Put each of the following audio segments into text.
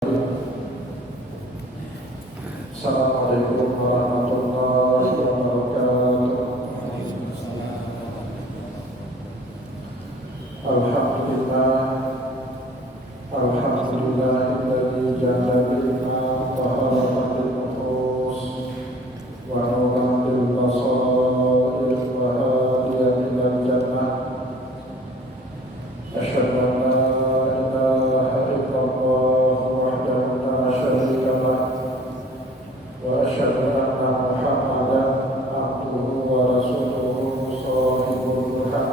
Assalamualaikum warahmatullahi wabarakatuh. Alhamdulillah, alhamdulillahilladzi jalla bina taharatil nufus wa nuranil basair wa hadiyan ilal jannah. Asyhadu an la ilaha illallah wahdahu la syarika lah wa asyhadu anna Muhammadan abduhu wa rasuluhu shahibul burhan.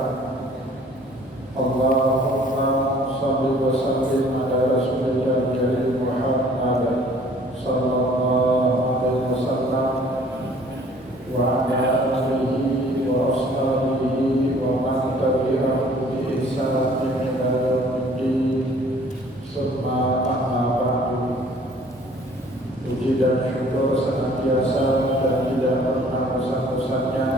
Allahumma shalli wa sallim ala rasulika karim Muhammad sallallahu alaihi wasallam wa ala alihi wa ashabihi wa man tabi'ahum bi ihsanin ila yaumiddin. Summa amma ba'du. Puji dan syukur senantiasa dan tidak pernah bosan-bosannya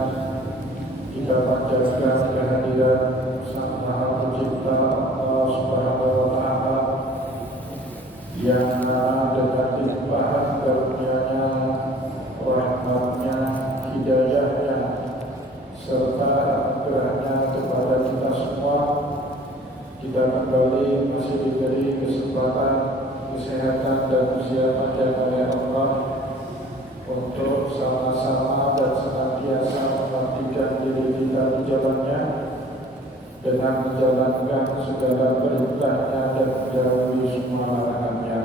kita panjatkan kehadiran Sang Maha Pencipta Allah Subhanahu wa Ta'ala yang dengan limpahan karunia-Nya, rahmat-Nya, hidayah-Nya serta anugerah-Nya kepada kita semua, kita kembali masih diberi kesempatan, kesehatan dan usia panjang oleh Allah untuk sama-sama dan senantiasa mematikan diri kita di jalannya dengan menjalankan segala perintahnya dan menjauhi semua larangannya.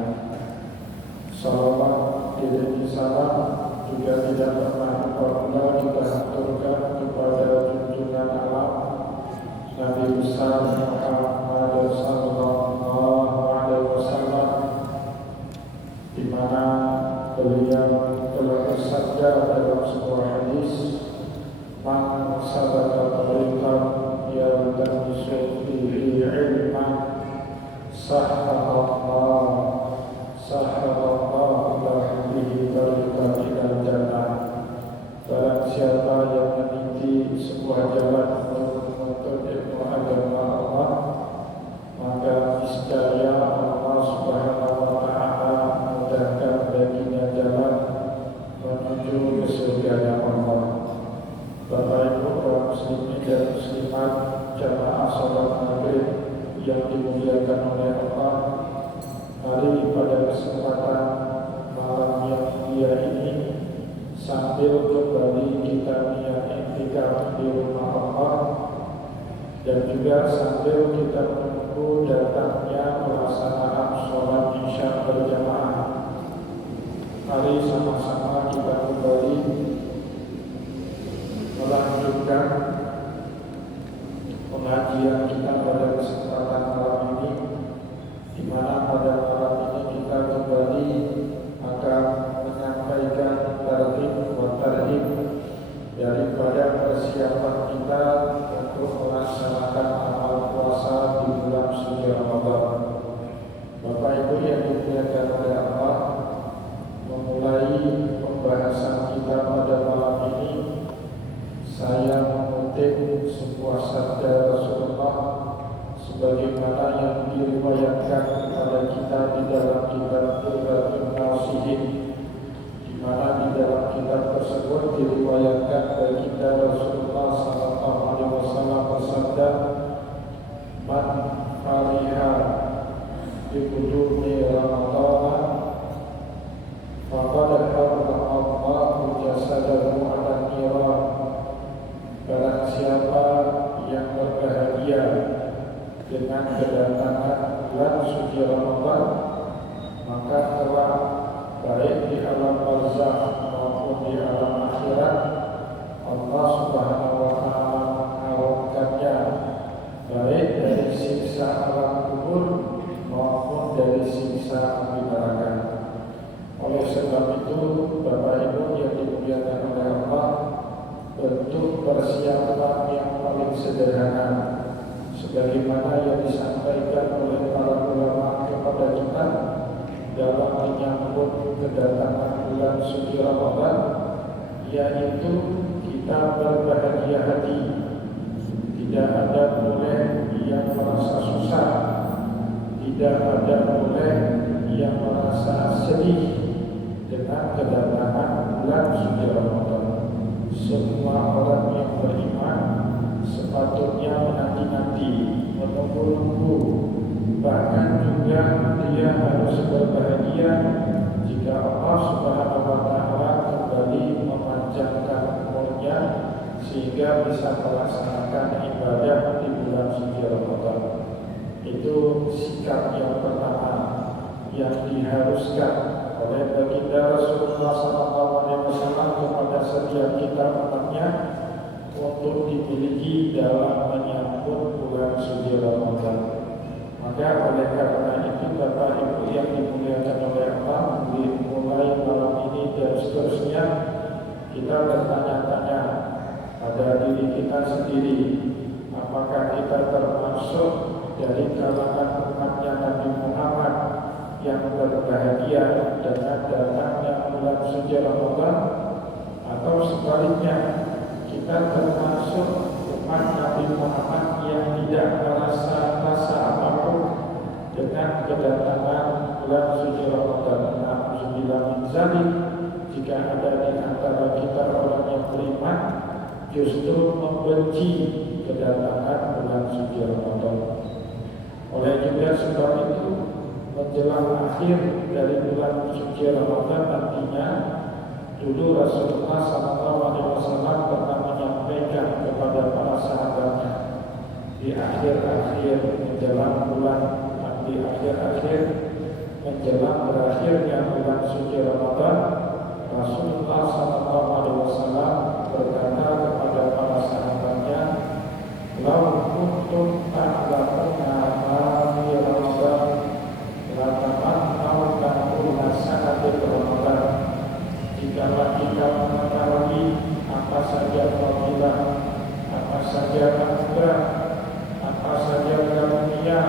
Salawat diri salam juga tidak pernah lupa kita aturkan kepada junjungan alam Nabi besar Muhammad sallallahu alaihi wasallam, di mana beliau telah bersabda dalam sebuah hadis, "Man sabata tariqan yaltamisu fihi ilman sahhalallahu lahu bihi tariqan ilal jannah." Barang siapa yang meniti sebuah jalan menuntut ilmu agama Allah, maka niscaya Allah Subhanahu wa Ta'ala memudahkan baginya jalan menuju ke surga Allah. Bapak Ibu kaum muslimin dan muslimat, jamaah salat maghrib yang dimuliakan oleh Allah, mari pada kesempatan malam yang mulia ini, sambil kembali kita niat iktikaf di rumah Allah dan juga sambil kita menunggu datangnya pelaksanaan sholat isya berjamaah, mari sama-sama kita kembali melanjutkan pengajian kita pada kesempatan malam ini, di mana pada malam ini kita kembali akan menyampaikan tarhib wa tarhib daripada persiapan kita untuk melaksanakan amal puasa di bulan suci Ramadan. Bapak Ibu yang dimuliakan oleh Allah, memulai pembahasan kita pada malam ini, saya mengutip sebuah sabda Rasulullah sebagaimana yang diriwayatkan kepada kita di dalam kitab Qur'anul Nasihin, di mana di dalam kitab tersebut diriwayatkan bagi kita Rasulullah sallallahu alaihi wasallam bersabda, "Man fariha bi qudumi Ramadan faqad harrama Allahu jasadahu 'ala niran." Barang siapa yang berbahagia dengan kedatangan bulan suci Ramadan, maka telah baik di alam barzakh maupun di alam akhirat Allah Subhanahu wa Ta'ala mengharamkannya, baik dari siksa alam kubur maupun dari siksa api neraka. Oleh sebab itu, Bapak Ibu yang dimuliakan oleh Allah, bentuk persiapan yang paling sederhana sebagaimana yang disampaikan oleh para ulama kepada kita dalam menyambut kedatangan bulan suci Ramadan, yaitu kita berbahagia hati. Tidak ada boleh yang merasa susah, tidak ada boleh yang merasa bersih dengan kedatangan bulan suci Ramadan. Semua orang yang beriman sepatutnya menanti-nanti, menunggu-nunggu, bahkan juga dia harus berbahagia jika Allah Subhanahu wa Ta'ala kembali memanjangkan umurnya sehingga bisa melaksanakan ibadah di bulan suci Ramadan. Itu sikap yang pertama yang diharuskan oleh baginda Rasulullah SAW kepada setiap kita umatnya untuk dimiliki dalam menyambut bulan suci Ramadan. Maka oleh karena itu Bapak Ibu yang dimuliakan oleh Allah, mulai malam ini dan seterusnya kita bertanya-tanya pada diri kita sendiri, apakah kita termasuk dari kalangan umatnya Nabi Muhammad yang berbahagia dengan datangnya bulan suci Ramadan, atau sebaliknya kita termasuk umat Nabi Muhammad yang tidak merasa rasa apapun dengan kedatangan bulan suci Ramadan. Alhamdulillah min zalik, jika ada di antara kita orang yang beriman justru membenci kedatangan bulan suci Ramadan. Oleh juga sebab itu, menjelang akhir dari bulan suci Ramadan nantinya, dulu Rasulullah SAW pernah menyampaikan kepada para sahabatnya di akhir-akhir menjelang bulan, di akhir-akhir menjelang berakhirnya bulan suci Ramadan, Rasulullah SAW berkata kepada para sahabatnya, "Lau kuntum ta'lamuna ma fi Ramadan, la tamannawna sa'atil Ramadan." Jikalau kita mengetahui apa saja fadilah, apa saja anugerah, apa saja karunia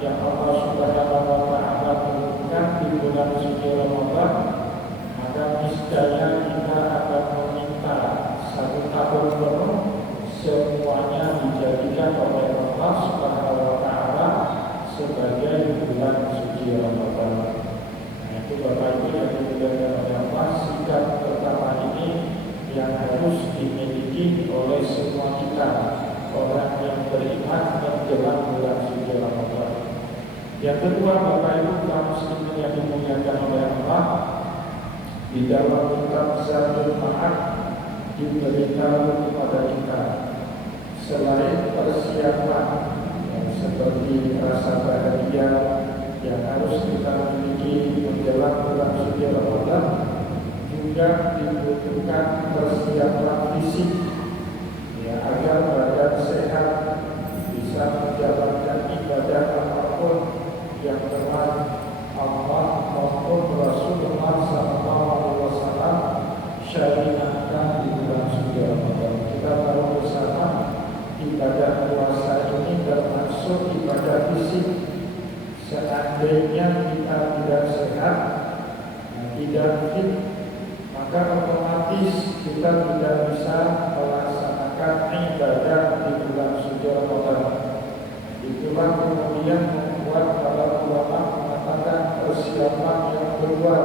yang Allah Subhanahu wa Ta'ala berikan di bulan suci Ramadan, maka niscaya kita akan meminta 1 tahun penuh semuanya dijadikan oleh Allah Subhanahu wa Ta'ala sebagai bulan suci Ramadan. Itu Bapak Ibu yang dimuliakan oleh Allah, sikap pertama ini yang harus dimiliki oleh semua kita orang yang beriman menjelang bulan suci Ramadan. Yang kedua, Bapak Ibu kaum muslimin yang dimuliakan oleh Allah, di dalam kitab Zadul Ma'ad diberitahu kepada kita selain persiapan yang seperti rasa bahagia yang harus kita miliki menjelang bulan suci Ramadan, juga dibutuhkan persiapan fisik ya, agar badan sehat bisa menjalankan ibadah apapun yang telah Allah maupun Rasulullah SAW syariatkan di bulan suci Ramadan. Kita tahu bersama ibadah puasa ini termasuk ibadah fisik. Seandainya kita tidak sehat, tidak fit, maka otomatis kita tidak bisa melaksanakan ibadah di bulan suci Ramadan. Itulah kemudian membuat para ulama mengatakan persiapan yang kedua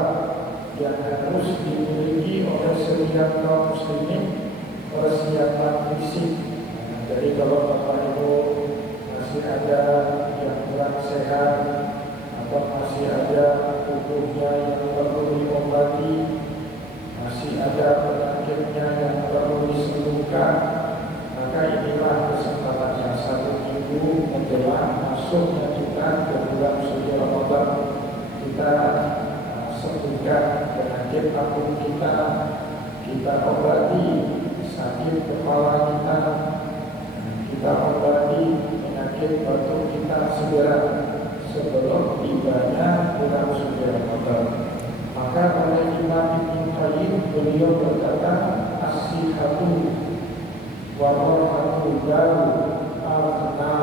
yang harus dimiliki oleh setiap kaum muslimin, persiapan fisik. Jadi kalau Bapak Ibu masih ada yang kurang sehat atau masih ada tubuhnya yang perlu diobati, masih ada penyakitnya yang perlu disembuhkan, maka inilah kesempatannya 1 minggu menjelang masuknya kita ke bulan suci Ramadan. Kita sembuhkan penyakit apapun kita obati sakit kepala kita obati penyakit batuk kita segera sebelum tibanya bulan suci Ramadan. Maka oleh Imam Ibnu Qayyim beliau berkata, as-sihhatu wa rahatu daru al-na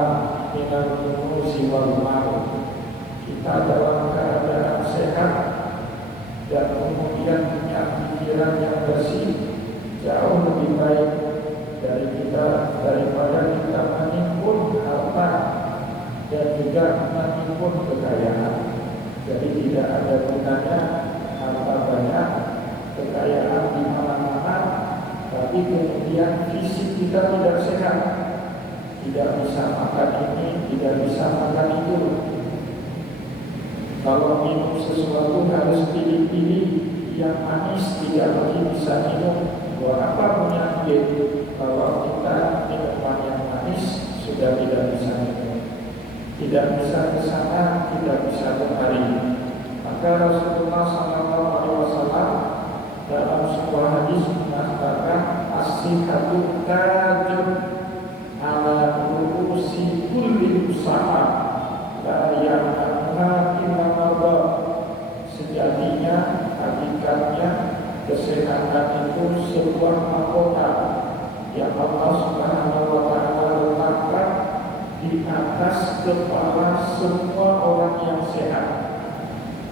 minal kunusi wal maut. Kita dalam keadaan sehat dan kemudian punya pikiran yang bersih jauh lebih baik daripada kita menimbun harta dan juga menimbun kekayaan. Jadi tidak ada gunanya kita tidak sehat, tidak bisa makan ini, tidak bisa makan itu. Kalau minum sesuatu harus pilih-pilih yang manis, tidak lagi bisa minum. Buat apa penyakit kalau kita minuman yang manis sudah tidak bisa minum, tidak bisa ke sana, tidak bisa kemari. Maka Rasulullah SAW dalam sebuah hadis mengatakan as-sihhatu tajun ala ru'usi kulli usaha la ya'lamuha illa Allah. Sejatinya, hakikatnya, kesehatan itu sebuah mahkota yang Allah Subhanahu wa Ta'ala letakkan di atas kepala semua orang yang sehat.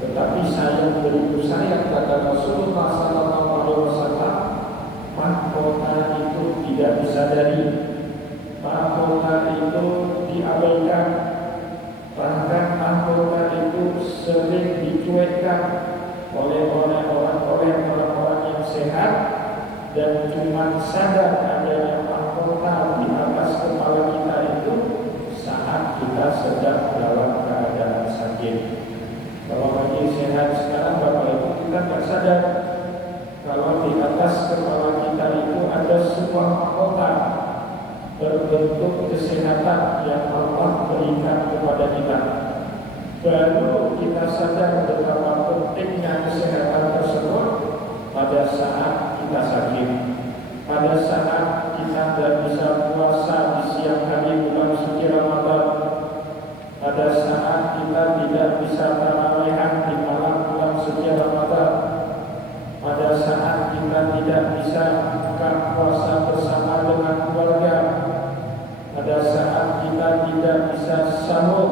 Tetapi sayang beribu sayang, kata Rasulullah SAW, mahkota itu tidak disadari, mahkota itu diabaikan, bahkan mahkota itu sering dicuekkan oleh orang-orang yang sehat dan cuma sadar adanya mahkota di atas kepala kita itu saat kita sedang dalam keadaan sakit. Kalau lagi sehat sekarang, Bapak Ibu, kita tak sadar kalau di atas kepala kita itu ada sebuah mahkota berbentuk kesehatan yang Allah berikan kepada kita. Baru kita sadar betapa pentingnya kesehatan tersebut pada saat kita sakit, pada saat kita tidak bisa puasa di siang hari bulan suci Ramadan, pada saat kita tidak bisa tarawehan di malam bulan suci Ramadan, pada saat kita tidak bisa buka puasa bersama dengan keluarga, pada saat kita tidak bisa sahur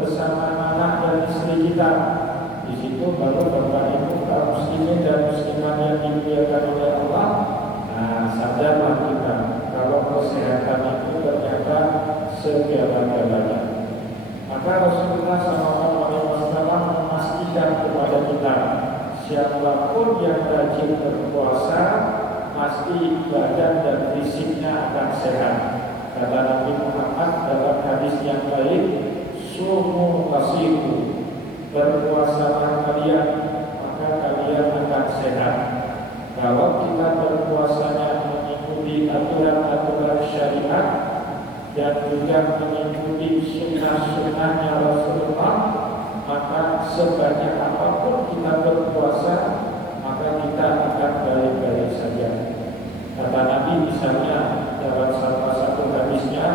bersama anak dan istri kita. Di situ baru Bapak Ibu kaum muslimin dan muslimat yang dimuliakan oleh Allah, sadarlah kita kalau kesehatan itu ternyata segala-galanya. Maka Rasulullah SAW memastikan kepada kita, siapapun yang rajin berpuasa pasti badan dan fisiknya akan sehat. Kata Nabi Muhammad dalam hadis yang lain, sumu tasihu, berpuasalah kalian maka kalian akan sehat. Kalau kita berpuasanya mengikuti aturan-aturan syariat dan juga mengikuti sunnah-sunnahnya Rasulullah, maka sebanyak apapun kita berpuasa, maka kita akan baik-baik saja. Kata Nabi misalnya dalam salah satu hadisnya,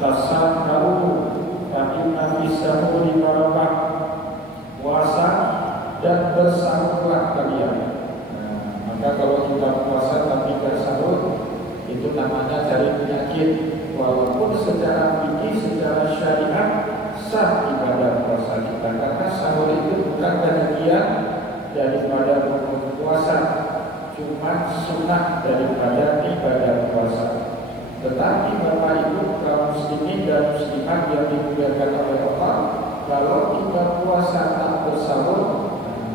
tasahharu fa inna fi sahuri barakah, puasa dan bersahurlah kalian. Maka kalau kita puasa tapi bersahur, itu namanya cari penyakit. Walaupun secara fikih, secara syariat sah ibadah puasa kita, karena sahur itu bukan bagian daripada rukun puasa, cuma sunnah daripada ibadah puasa. Tetapi Bapak Ibu kaum muslimin dan muslimat yang dimuliakan oleh Allah, kalau kita puasa tak bersahur,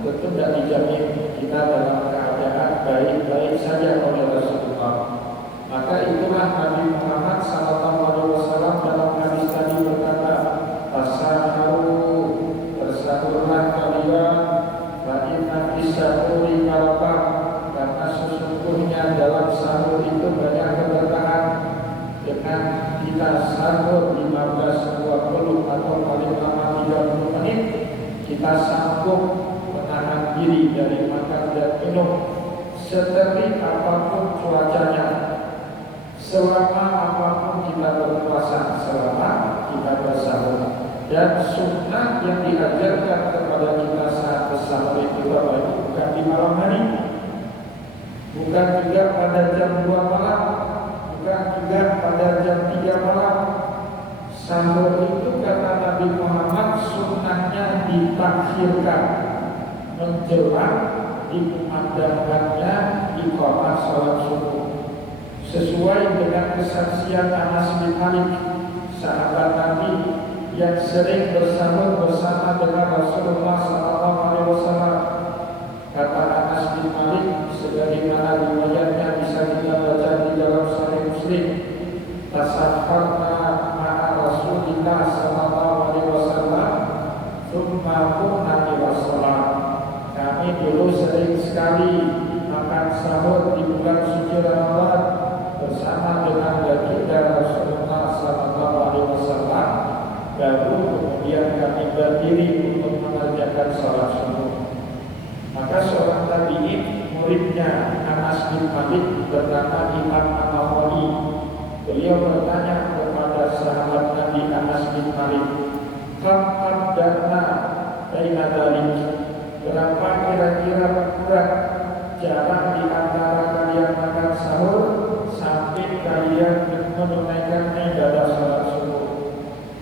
tentu tidak dijamin kita dalam keadaan baik-baik saja oleh Rasulullah. Maka itulah Nabi Muhammad SAW dalam hadis tadi berkata, tasahharu, bersahurlah kalian, fa inna fi sahuri barakah, karena sesungguhnya dalam sahur itu banyak keberkahan. Dengan kita sahur 15-20 atau paling lama 30 menit, kita sanggup menahan diri dari makan dan minum seterik apapun cuacanya, selama apapun kita berpuasa, selama kita bersahur. Dan sunnah yang diajarkan kepada kita saat bersahur itu bukan di malam hari, bukan juga pada jam 2 malam, bukan juga pada jam 3 malam. Sahur itu kata Nabi Muhammad sunnahnya ditakhirkan menjelang dikumandangkannya iqamah salat subuh. Sesuai dengan kesaksian Anas bin Malik, sahabat Nabi yang sering bersahur bersama dengan Rasulullah SAW. Kata Anas bin Malik, sebagaimana riwayatnya bisa kita baca di dalam Sahih Muslim, dulu sering sekali makan sahur di bulan suci Ramadan bersama dengan baginda Rasulullah SAW. Baru kemudian kami berdiri untuk mengerjakan salat subuh. Maka seorang tabi'in, muridnya Anas bin Malik bernama Imam An-Nawawi, beliau bertanya kepada sahabat Nabi Anas bin Malik, "Kam dana baina dzalik?" Berapa kira-kira ukuran jarak di antara kalian makan sahur sampai kalian menunaikan ibadah salat subuh?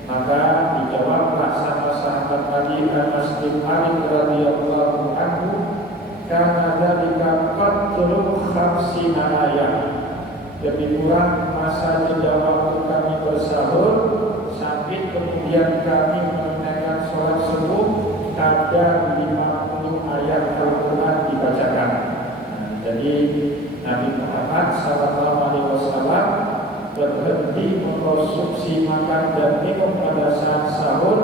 Maka dijawablah sama sahabat Nabi Anas bin Malik radhiyallahu anhu, "Kana dzalika qadru 50 ayat." Lebih kurang masa jeda waktu kami bersahur sampai kemudian kami menunaikan sholat subuh kadar 50 ayat Al-Quran dibacakan. Jadi Nabi Muhammad SAW berhenti mengkonsumsi makan dan minum pada saat sahur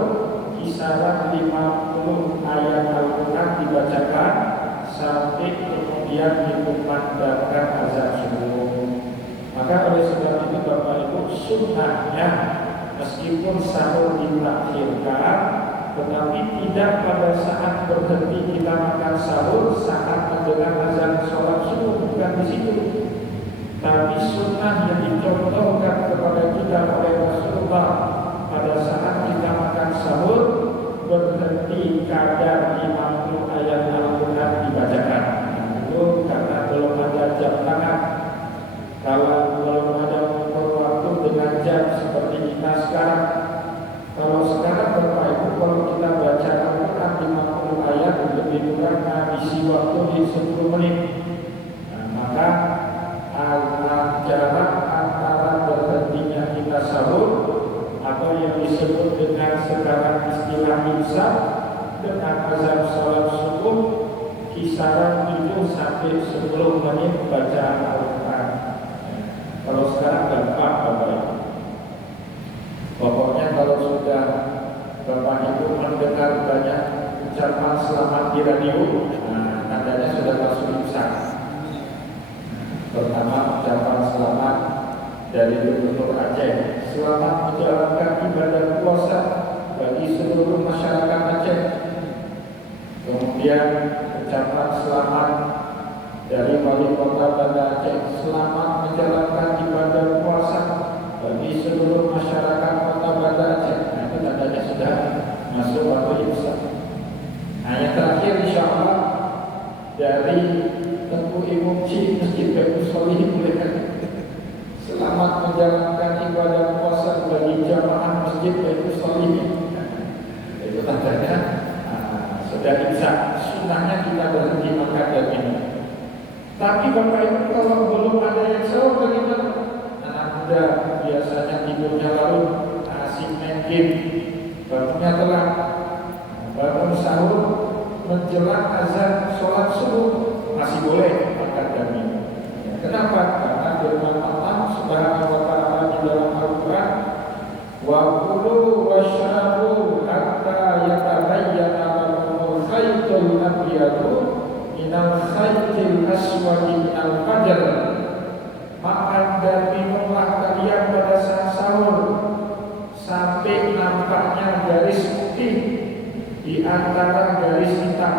kisaran 50 ayat Al-Quran dibacakan sampai kemudian dikumandangkan azan subuh. Maka oleh sebab itu Bapak Ibu, sunnahnya meskipun sahur ditakhirkan, tetapi tidak pada saat berhenti kita makan sahur saat mendengar azan sholat subuh, bukan di situ. Tapi sunnah yang dicontohkan kepada kita oleh Rasulullah pada saat kita makan sahur berhenti kadar 50 ayat Al-Quran dibacakan. Itu karena belum ada jam tangan. Kalau belum ada ukur waktu dengan jam seperti kita sekarang, kalau sekarang Bapak Ibu, kalau kita baca Al-Quran 50 ayat lebih kurang menghabisi waktu di 10 menit. Maka jarak antara berhentinya kita sahur atau yang disebut dengan sekarang istilah imsak dengan azan sholat subuh kisaran 7 sampai 10 menit bacaan Al-Quran. Kalau sekarang gampang Bapak Ibu. Pokoknya kalau sudah Bapak Ibu mendengar banyak ucapan selamat di radio, tandanya sudah masuk imsak. Pertama ucapan selamat dari Gubernur Aceh, selamat menjalankan ibadah puasa bagi seluruh masyarakat Aceh. Kemudian ucapan selamat dari Wali Kota Banda Aceh, selamat menjalankan ibadah puasa bagi seluruh masyarakat Kota Banda Aceh. Itu tandanya sudah masuk waktu imsak. Yang terakhir insya Allah dari Tengku Imam Cik Masjid Baitul Solihin boleh kan? Selamat menjalankan ibadah puasa bagi jamaah Masjid Baitul Solihin. Itu tandanya sudah imsak. Sunnahnya kita berhenti makan dan minum. Tapi Bapak Ibu, kalau belum ada yang sahur bagaimana? Anak muda biasanya tidurnya larut, asik main game, bangunnya telat, bangun sahur menjelang azan sholat subuh masih boleh makan dan minum. Kenapa? Karena firman Allah Subhanahu wa ta'ala di dalam Al-Quran, wa kulu washrabu hatta yatabayyana lakumul khaytul abyadu minal khaytil aswadi minal fajr. Makan dan minumlah kalian pada saat sahur sampai nampaknya garis putih di antara garis hitam,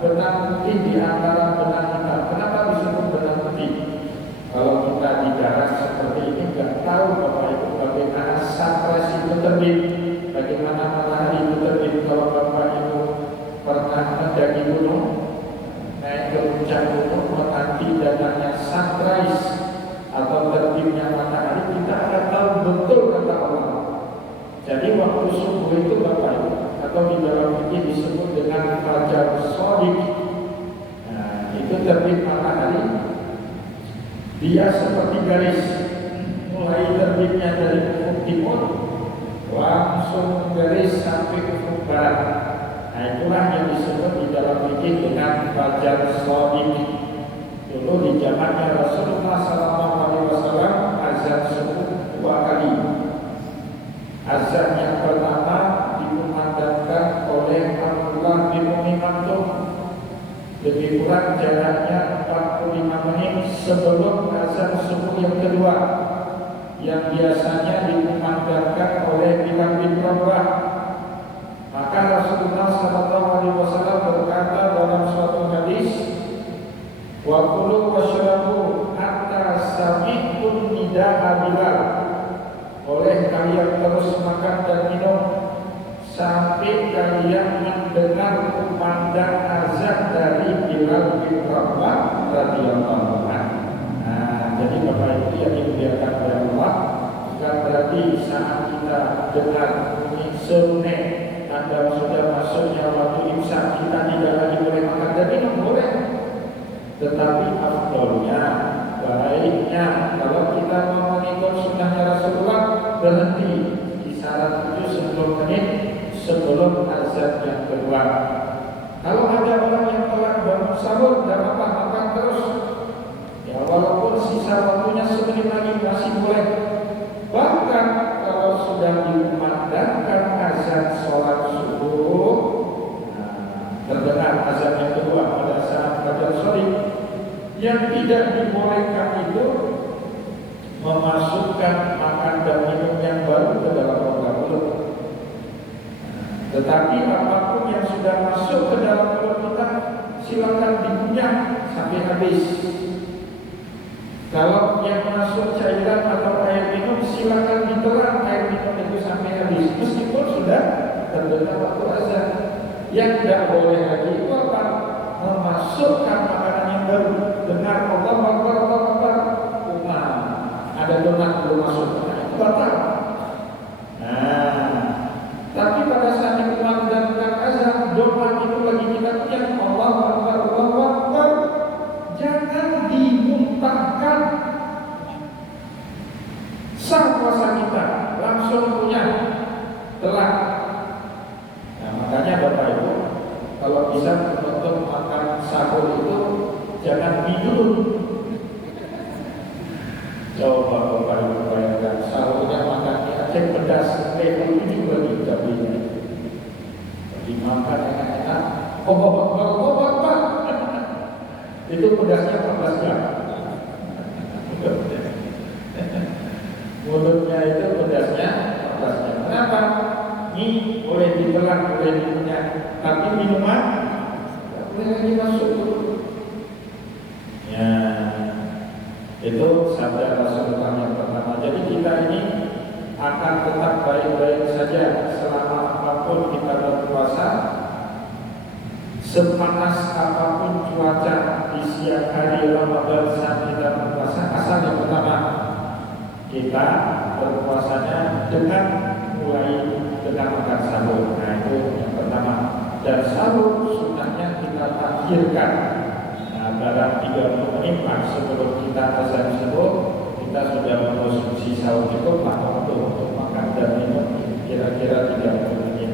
benang putih di antara benang hitam. Kenapa disebut benang putih? Kalau kita di darat seperti ini nggak tahu Bapak Ibu bagaimana sunrise itu terbit, bagaimana matahari itu terbit. Kalau Bapak Ibu pernah mendaki gunung, naik ke puncak gunung, menanti datangnya sunrise atau terbitnya matahari, kita akan tahu betul kata Allah. Jadi waktu subuh itu Bapak Ibu, atau di dalam fikih disebut dengan fajar shadiq. Itu terbit matahari, dia seperti garis, mulai terbitnya dari ufuk timur, langsung garis sampai ufuk barat. Itulah yang disebut di dalam fikih dengan fajar shadiq. Dulu di zamannya Rasulullah SAW azan subuh 2 kali. Azan yang pertama dikumandangkan oleh Abdullah bin Umi Maktum, lebih kurang jaraknya 45 menit sebelum azan subuh yang kedua, yang biasanya dikumandangkan oleh Bilal bin Rabah. Maka Rasulullah SAW berkata dalam suatu hadis, wa kulu washrabu hatta sami'tum nida'a Bilal. Oleh kalian terus makan dan minum sampai kalian mendengar kumandang azan dari Bilal bin Rabah radhiyallahu anhu. Nah, jadi Bapak Ibu yang dimuliakan oleh Allah, bukan berarti saat kita dengar bunyi serunek tanda sudah masuknya waktu imsak kita tidak lagi boleh makan dan minum, boleh. Tetapi afdolnya, baiknya kalau kita mau mengikut sunnahnya Rasulullah, berhenti kisaran 7-10 menit sebelum azan yang kedua. Kalau ada orang yang telah bangun sahur, tidak apa-apa, makan terus. Ya walaupun sisa waktunya semenit lagi masih boleh. Bahkan kalau sudah dikumandangkan azan sholat subuh, terdengar azan yang kedua pada saat fajar sore, yang tidak dibolehkan itu memasukkan makan dan minum yang baru ke dalam rongga mulut. Tetapi apapun yang sudah masuk ke dalam mulut kita, silakan dikunyah sampai habis. Kalau yang masuk cairan atau air minum, silakan ditelan air minum itu sampai habis, meskipun sudah terdengar waktu azan. Yang tidak boleh lagi itu apa? Memasukkan makanan yang baru. Dengar Allah Akbar, Allah Akbar, ada donat belum masuk, itu batal. Nah, tapi pada saat dikumandangkan azan, donat itu lagi kita punya, Allah Akbar, Allah Akbar, jangan dimuntahkan. Sah puasa kita, langsung punya telah. Nah, makanya Bapak Ibu, kalau bisa untuk makan sahur itu jangan tidur. Coba Bapak Ibu bayangkan, sahurnya makan di Aceh pedas, level 7 lagi cabainya. Dimakan enak-enak, obat-obat. Itu pedasnya 14 jam. Mulutnya itu pedasnya 14 jam. Kenapa? Ini boleh ditelan, boleh dikunyah, tapi minuman tidak boleh lagi masuk. Ya, itu sabda Rasulullah yang pertama. Jadi kita ini akan tetap baik-baik saja selama apapun kita berpuasa, sepanas apapun cuaca di siang hari Ramadan saat kita berpuasa. Asal yang pertama, kita berpuasanya dengan mulai dengan makan sahur. Nah, itu yang pertama. Dan sahur sunnahnya kita takhirkan. Nah, barang 30 menit sebelum kita azan subuh, kita sudah mengkonsumsi sahur cukup waktu untuk makan dan minum kira-kira 30 menit.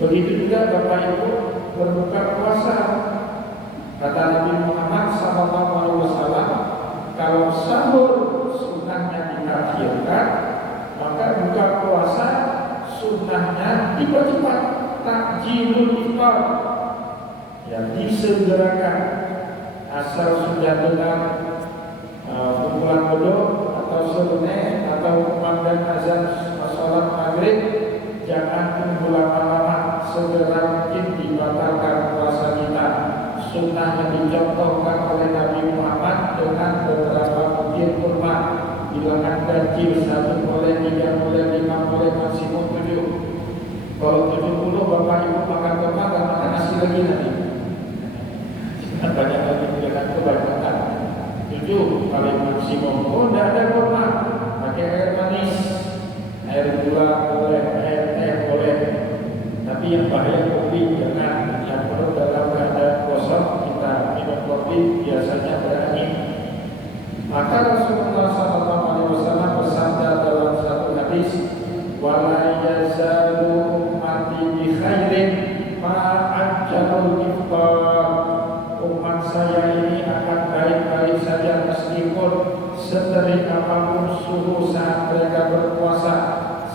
Begitu juga Bapak Ibu berbuka puasa. Kata Nabi Muhammad SAW, kalau sahur sunnahnya ditakhirkan, maka buka puasa sunnahnya dipercepat, takjilul iftar, yang disegerakan. Asal sudah dengar kumpulan beduk atau serunek atau kumandang azan salat maghrib, jangan tunggu lama-lama, segera mungkin dibatalkan puasa kita. Sunnah yang dicontohkan oleh Nabi Muhammad dengan beberapa butir kurma, bilangan ganjil 1 boleh, 3 boleh, 5 boleh, maksimum 7. Kalau 70 Bapak Ibu makan kurma, gak makan nasi lagi nanti. Banyak lagi bilangan kebanyakan. 7 paling maksimum. Oh, tidak ada kurma, pakai air manis, air gula boleh, air teh boleh. Tapi yang bahaya kopi, jangan. Yang perlu dalam keadaan kosong kita minum kopi biasanya berangin. Maka Rasulullah SAW bersabda dalam satu hadis, wala yazalu ummati bi khairin ma ajjalul iftar. Umat saya ini akan baik-baik saja meskipun seterik apapun suhu saat mereka berpuasa,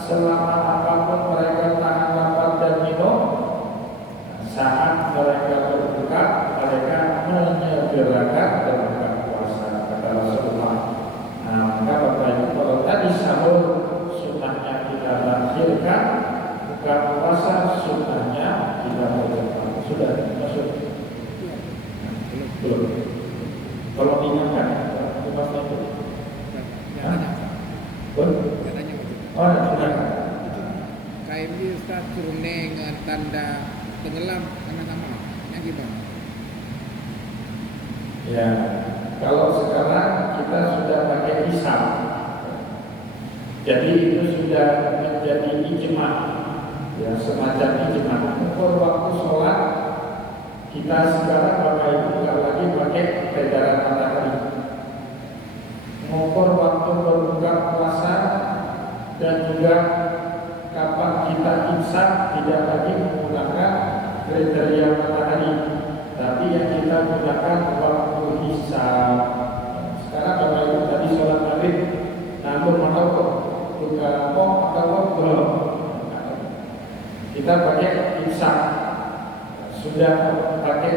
selama apapun mereka tahan lapar dan minum. Saat mereka berbuka, mereka Kalau diingatkan, pas itu. Katanya Oh, sudah. itu KMB Ustaz suruh dengan tanda tenggelam karena sama. Yang gimana? Ya, kalau sekarang kita sudah pakai hisab, jadi itu sudah menjadi ijma, ya semacam ijma. Ukur waktu sholat kita sekarang Bapak Ibu nggak lagi pakai peredaran matahari. Mengukur waktu berbuka puasa dan juga kapan kita imsak tidak lagi menggunakan kriteria matahari, tapi yang kita gunakan waktu hisab. Sekarang Bapak Ibu tadi sholat maghrib, namun atau buka kok atau belum? Kita pakai imsak, sudah pakai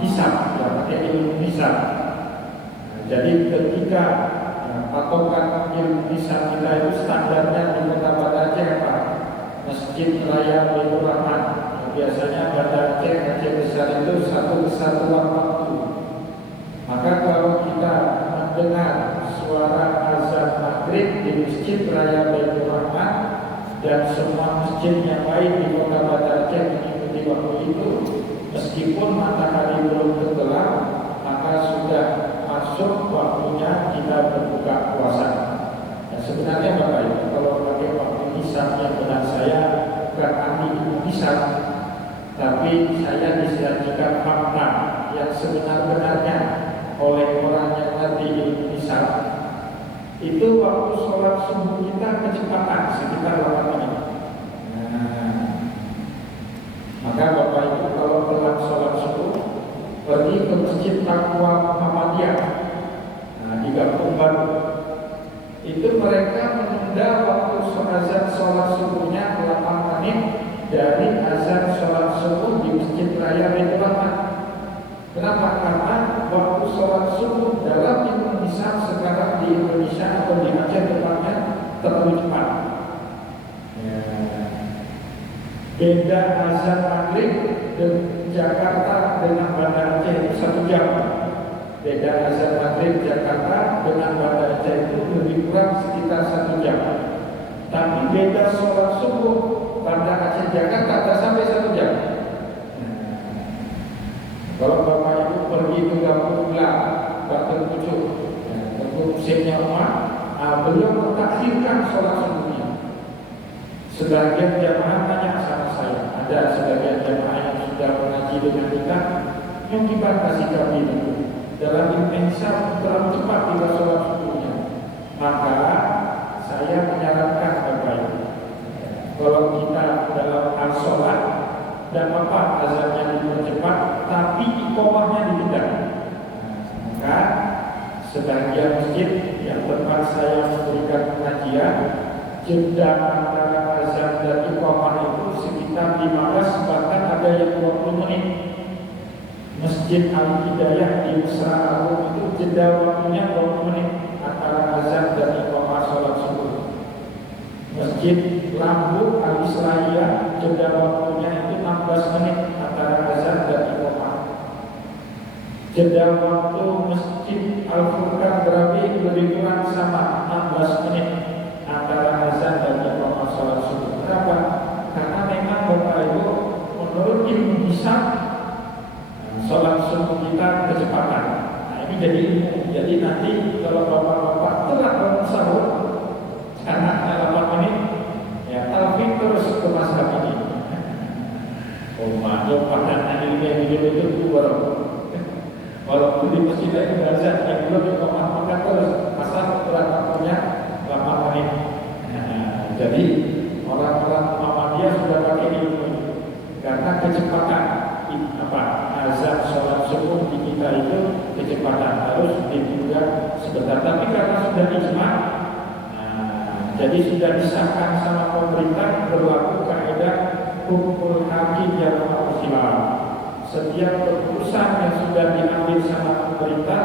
hisab, ya pakai ilmu hisab. Jadi ketika patokan ilmu hisab kita itu standarnya di Kota Banda Aceh apa? Masjid Raya Baitur Rahman. Biasanya Banda Aceh, Aceh besar itu satu kesatuan waktu. Maka kalau kita mendengar suara azan maghrib di Masjid Raya Baitur Rahman dan semua masjid yang lain di Kota Banda Aceh mengikuti waktu itu, meskipun matahari belum tenggelam, maka sudah masuk waktunya kita berbuka puasa. Dan sebenarnya Bapak Ibu, kalau pakai waktu hisab yang benar, saya bukan ahli ilmu hisab, tapi saya disajikan fakta yang sebenar-benarnya oleh orang yang ngerti ilmu hisab. Itu waktu sholat subuh kita kecepatan sekitar 8 menit. Maka Bapak Ibu kalau telah sholat subuh, pergi ke Masjid Taqwa Muhammadiyah, di Kampung Baru. Itu mereka menunda waktu azan sholat subuhnya 8 menit dari azan sholat subuh di Masjid Raya Baitur Rahman. Kenapa? Karena waktu sholat subuh dalam ilmu hisab sekarang di Indonesia atau di Aceh tepatnya terlalu cepat. Beda azan maghrib dan Jakarta dengan Banda Aceh 1 jam. Beda azan maghrib Jakarta dengan Banda Aceh itu lebih kurang sekitar 1 jam. Tapi beda sholat subuh Banda Aceh Jakarta tak sampai 1 jam. Kalau Bapak Ibu pergi ke Kampung Gula, Batu Pucuk, untuk musimnya umat, beliau mentakhirkan sholat subuhnya. Sebagian jamaah tanya sama saya, ada sebagian jamaah yang sudah mengaji dengan kita, yang dibatasi kami itu dalam intensitas terlalu cepat kita sholat subuhnya. Maka saya menyarankan Bapak Ibu, kalau kita dalam hal sholat dan apa azannya dipercepat, tapi iqamahnya ditunda. Maka sebagian masjid yang tempat saya memberikan pengajian, jeda antara azan dan iqamah itu sekitar 15, bahkan ada yang 20 menit. Masjid Al-Hidayah di Mesra Agung itu jeda waktunya 20 menit antara azan dan iqamah sholat subuh. Masjid Lambu Al-Islahiyah jeda waktunya itu 16 menit antara azan dan iqamah. Jeda waktu Masjid Al-Furqan Berabi lebih kurang sama 16 menit antara azan dan iqamah sholat subuh. Kenapa? Karena memang Bapak Ibu menurut ilmu hisab sholat subuh kita kecepatan. Nah ini jadi ilmu. Jadi nanti kalau bapak-bapak telah bangun sahur karena 8 menit, ya alfin terus ke mazhab ini. Oh maaf, padahal ilmu yang hidup itu walaupun di masjid itu azan yang belum iqamah, maka terus asal ukuran waktunya 8 menit. Jadi orang-orang Muhammadiyah sudah pakai ilmu ini karena kecepatan azan sholat subuh di kita itu kecepatan harus ditunda sebentar. Tapi karena sudah ijma, jadi sudah disahkan sama pemerintah, berlaku kaidah hukum hakim yang khilaf. Setiap keputusan yang sudah diambil sama pemerintah,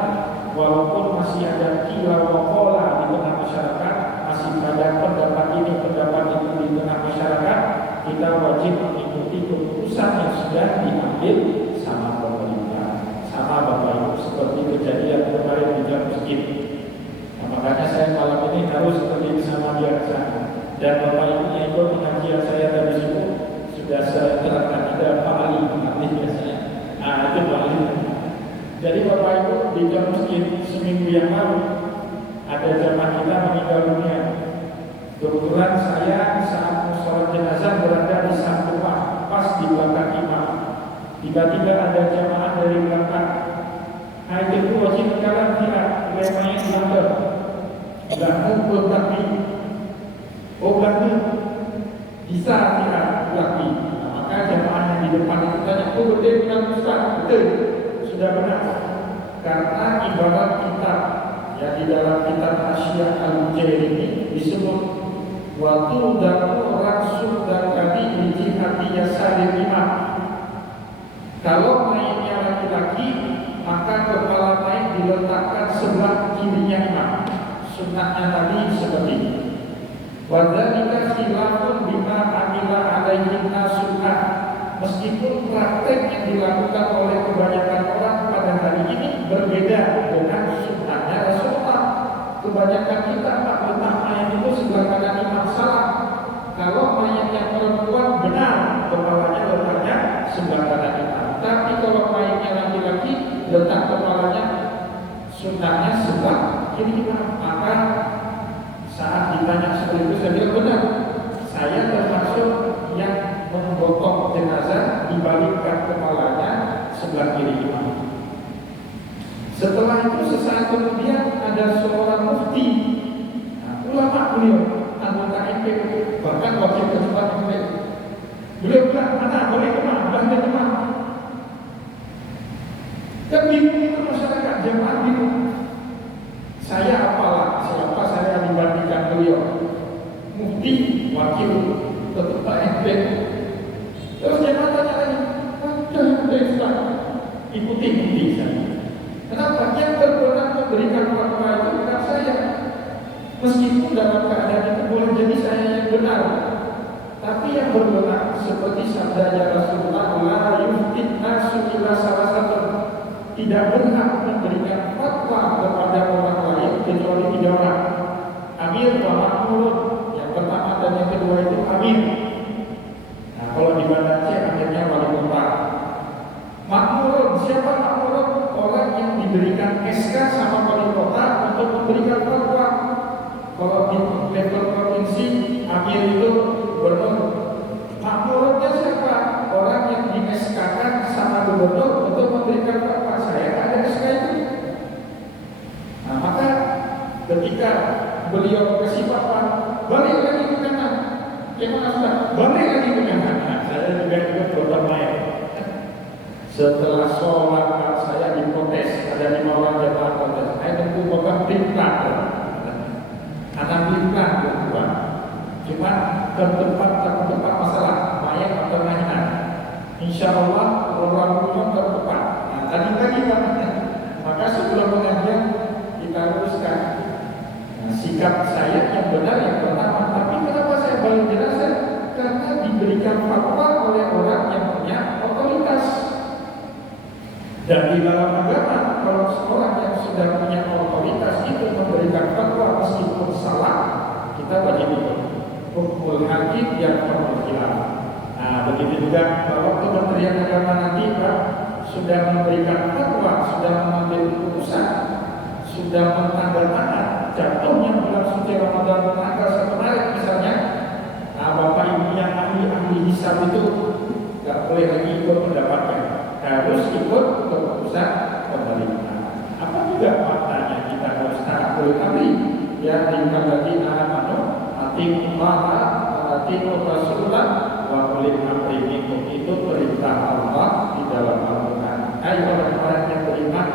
walaupun masih ada kila wa qala di tengah masyarakat, masih ada pendapat ini pendapat itu di tengah masyarakat, kita wajib mengikuti keputusan yang sudah diambil sama pemerintah. Sama Bapak Ibu seperti kejadian Dan Bapak Ibu yang ikut pengajian saya tadi itu sudah saya terangkan ada Pak Ali biasanya. Itu Pak Ali. Jadi Bapak Ibu di masjid seminggu yang lalu ada jamaah kita meninggal dunia. Kebetulan saya saat sholat jenazah berada di samping pas di belakang imam. Tiba-tiba ada jamaah dari belakang. Itu wajib kalian lihat lemahnya di belakang. Belakang berkaki. Belakang bisa tidak berkaki. Maka jamaahnya di depan itu tanya, betul bukan Ustaz? Betul, sudah benar. Karena ibarat kitab ya di dalam kitab Asy-Syiah Al-Mujair ini disebut waktu dalam rasul dan kadi biji hati yasadir imam. Kalau naiknya laki-laki, maka kepala naik diletakkan sebelah kirinya imam. Sunnahnya tadi seperti ini. Wadzalika khilafun bima amila alaihi sunnah. Meskipun praktek yang dilakukan oleh kebanyakan orang pada hari ini berbeda dengan sunnahnya Rasulullah. Kebanyakan kita tak letak mayat itu sebelah kanan imam salah. Kalau mayat yang perempuan benar, kepalanya letaknya sebelah kanan imam. Tapi kalau mayatnya laki-laki, letak kepalanya sunnahnya sebelah kiri imam. Maka saat ditanya seperti itu saya bilang benar. Saya termasuk yang menggotong jenazah dibalikkan kepalanya sebelah kiri imam. Setelah itu sesaat kemudian ada seorang mufti, ulama beliau, anggota MPU, bahkan wakil ketua MPU. Beliau bilang, mana boleh kemana, belanja kemana? Dan bingung itu masyarakat, jemaah bingung. Saya apalah, siapa saya dibandingkan beliau? Mufti, wakil ketua MPU. Terus jemaah tanya lagi, ada Ustaz, ikuti mufti saya. Kenapa? Yang berwenang memberikan fatwa itu bukan saya. Meskipun dalam keadaan itu boleh jadi saya yang benar, tapi yang berwenang seperti sabdanya Rasulullah, la yuftin nasu ila salah satu, tidak berhak memberikan fatwa kepada orang lain kecuali 3 orang. Amir wa ma'murun, yang pertama dan yang kedua itu amir. Nah, kalau di Banda Aceh akhirnya wali kota. Ma'murun, siapa ma'murun? Orang yang diberikan SK sama wali kota untuk memberikan fatwa. Kalau di level provinsi, amir itu gubernur. Makmurnya siapa? Orang yang di SK-kan sama gubernur untuk memberikan fatwa. Saya ada SK itu. Nah, maka ketika beliau kasih fatwa, balik lagi ke kanan. Gimana Ustaz? Balik lagi ke kanan. Nah, saya juga ikut bermain. Setelah sholat saya diprotes, ada 5 orang jemaah protes. Saya tentu bukan pelan, anak pelan berubah. Cuma ke tempat masalah mayat atau mainan. Insya Allah orang umum tertepat. Nah, tadi Pak, maka sebelum pengajian kita luruskan. Nah, sikap saya yang benar yang pertama. Tapi kenapa saya balik jenazah? Karena diberikan fatwa oleh orang yang punya otoritas. Dan di dalam agama, kalau seorang yang sudah punya otoritas itu memberikan fatwa meskipun salah, kita wajib ikut. Hukumul hakim yang berkhilaf. Nah, begitu juga kalau Kementerian Agama nanti Pak sudah memberikan fatwa, sudah mengambil keputusan, sudah menandatangan jatuhnya bulan suci Ramadan tanggal 1 Maret misalnya. Nah, Bapak Ibu yang ahli hisab itu nggak boleh lagi ikut pendapatnya. Harus ikut keputusan pemerintah. Apa juga faktanya kita harus taat amri ya dikatakan amanu atiqullah atiqur rasulullah wa ulil amri minkum, itu perintah Allah di dalam Al-Qur'an. Ayo orang-orang yang beriman,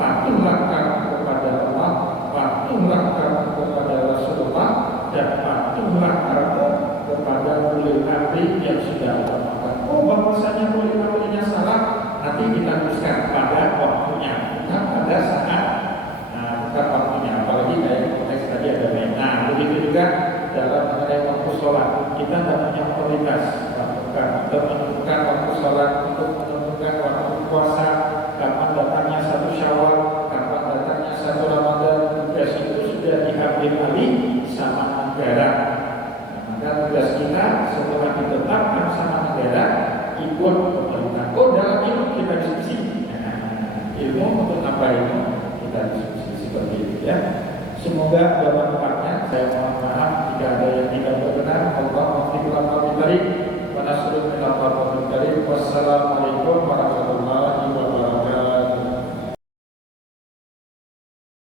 patuhlah kamu kepada Allah, patuhlah kamu kepada Rasulullah, dan patuhlah kamu kepada ulil amri yang sudah Allah. Oh, bahwasanya ulil amrinya salah, nanti kita teruskan pada waktunya, bukan pada saat bukan waktunya. Apalagi kayak konteks tadi ada lain. Nah, begitu juga dalam mengenai waktu sholat, kita tidak punya otoritas untuk menentukan waktu sholat, untuk menentukan waktu puasa, kapan datangnya 1 Syawal, kapan ilmu untuk apa itu kita diskusi seperti itu ya. Semoga ada manfaatnya. Saya mohon maaf jika ada